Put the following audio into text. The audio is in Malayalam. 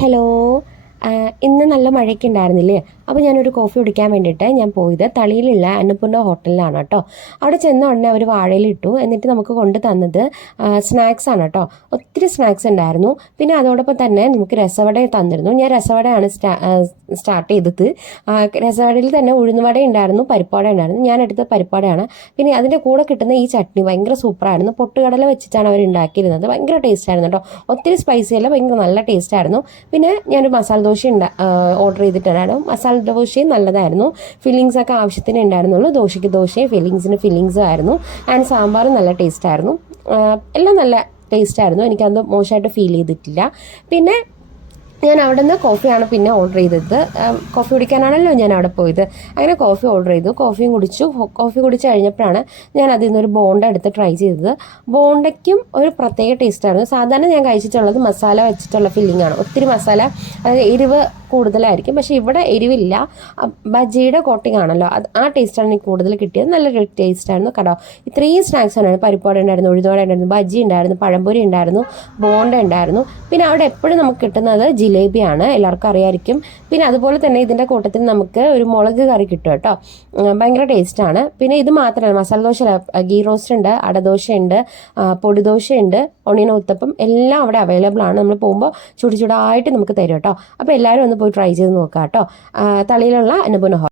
ഹലോ. ഇന്ന് നല്ല മഴയൊക്കെ ഉണ്ടായിരുന്നില്ലേ? അപ്പോൾ ഞാനൊരു കോഫി കുടിക്കാൻ വേണ്ടിയിട്ട് ഞാൻ പോയത് തളിയിലുള്ള അന്നപൂർണ്ണ ഹോട്ടലിലാണ് കേട്ടോ. അവിടെ ചെന്ന ഉടനെ അവർ വാഴയിലിട്ടു. എന്നിട്ട് നമുക്ക് കൊണ്ട് തന്നത് സ്നാക്സ് ആണ് കേട്ടോ. ഒത്തിരി സ്നാക്സ് ഉണ്ടായിരുന്നു. പിന്നെ അതോടൊപ്പം തന്നെ നമുക്ക് രസവട തന്നിരുന്നു. ഞാൻ രസവടയാണ് സ്റ്റാർട്ട് ചെയ്തത്. രസവടയിൽ തന്നെ ഉഴുന്നുവട ഉണ്ടായിരുന്നു, പരിപ്പുവട ഉണ്ടായിരുന്നു. ഞാൻ എടുത്തത് പരിപ്പുവടയാണ്. പിന്നെ അതിൻ്റെ കൂടെ കിട്ടുന്ന ഈ ചട്നി ഭയങ്കര സൂപ്പറായിരുന്നു. പൊട്ടുകടല വെച്ചിട്ടാണ് അവർ ഉണ്ടാക്കിയിരുന്നത്. ഭയങ്കര ടേസ്റ്റ് ആയിരുന്നു കേട്ടോ. ഒത്തിരി സ്പൈസി അല്ല, ഭയങ്കര നല്ല ടേസ്റ്റ് ആയിരുന്നു. പിന്നെ ഞാനൊരു മസാല ദോശ ഓർഡർ ചെയ്തിട്ടുണ്ടായിരുന്നു. മസാല ദോശയും നല്ലതായിരുന്നു. ഫില്ലിങ്സ് ഒക്കെ ആവശ്യത്തിന് ഉണ്ടായിരുന്നുള്ളൂ. ദോശയ്ക്ക് ദോശയും ഫില്ലിങ്സും ആയിരുന്നു. ആൻഡ് സാമ്പാറും നല്ല ടേസ്റ്റ് ആയിരുന്നു. എല്ലാം നല്ല ടേസ്റ്റ് ആയിരുന്നു. എനിക്കത് മോശമായിട്ട് ഫീൽ ചെയ്തിട്ടില്ല. പിന്നെ ഞാൻ അവിടെ നിന്ന് കോഫിയാണ് പിന്നെ ഓർഡർ ചെയ്തത്. കോഫി കുടിക്കാനാണല്ലോ ഞാൻ അവിടെ പോയത്. അങ്ങനെ കോഫി ഓർഡർ ചെയ്തു. കോഫിയും കുടിച്ചു. കോഫി കുടിച്ച് കഴിഞ്ഞപ്പോഴാണ് ഞാൻ അതിൽ നിന്നൊരു ബോണ്ട എടുത്ത് ട്രൈ ചെയ്തത്. ബോണ്ടയ്ക്കും ഒരു പ്രത്യേക ടേസ്റ്റായിരുന്നു. സാധാരണ ഞാൻ കഴിച്ചിട്ടുള്ളത് മസാല വെച്ചിട്ടുള്ള ഫില്ലിംഗ് ആണ്. ഒത്തിരി മസാല, അതായത് എരിവ് കൂടുതലായിരിക്കും. പക്ഷേ ഇവിടെ എരിവില്ല. ബജിയുടെ കോട്ടിംഗ് ആണല്ലോ, ആ ടേസ്റ്റാണ് എനിക്ക് കൂടുതൽ കിട്ടിയത്. നല്ലൊരു ടേസ്റ്റ് ആയിരുന്നു കേട്ടോ. ഇത്രയും സ്നാക്സ് ഉണ്ടായിരുന്നു. പരിപ്പുവട ഉണ്ടായിരുന്നു, ഉഴുന്നുവട ഉണ്ടായിരുന്നു, ബജി ഉണ്ടായിരുന്നു, പഴംപൊരി ഉണ്ടായിരുന്നു, ബോണ്ട ഉണ്ടായിരുന്നു. പിന്നെ അവിടെ എപ്പോഴും നമുക്ക് കിട്ടുന്നത് ജിലേബിയാണ്, എല്ലാവർക്കും അറിയാമായിരിക്കും. പിന്നെ അതുപോലെ തന്നെ ഇതിൻ്റെ കൂട്ടത്തിൽ നമുക്ക് ഒരു മുളക് കറി കിട്ടും കേട്ടോ. ഭയങ്കര ടേസ്റ്റാണ്. പിന്നെ ഇത് മാത്രമല്ല, മസാല ദോശ, ഗീ റോസ്റ്റ് ഉണ്ട്, അടദോശയുണ്ട്, പൊടിദോശയുണ്ട്, ഒണിയൻ ഉത്തപ്പം എല്ലാം അവിടെ അവൈലബിൾ ആണ്. നമ്മൾ പോകുമ്പോൾ ചുടായിട്ട് നമുക്ക് തരും കേട്ടോ. അപ്പോൾ എല്ലാവരും ഒന്ന് പോയി ട്രൈ ചെയ്ത് നോക്കാം കേട്ടോ. തളിയിലുള്ള അന്നപൂർണ്ണ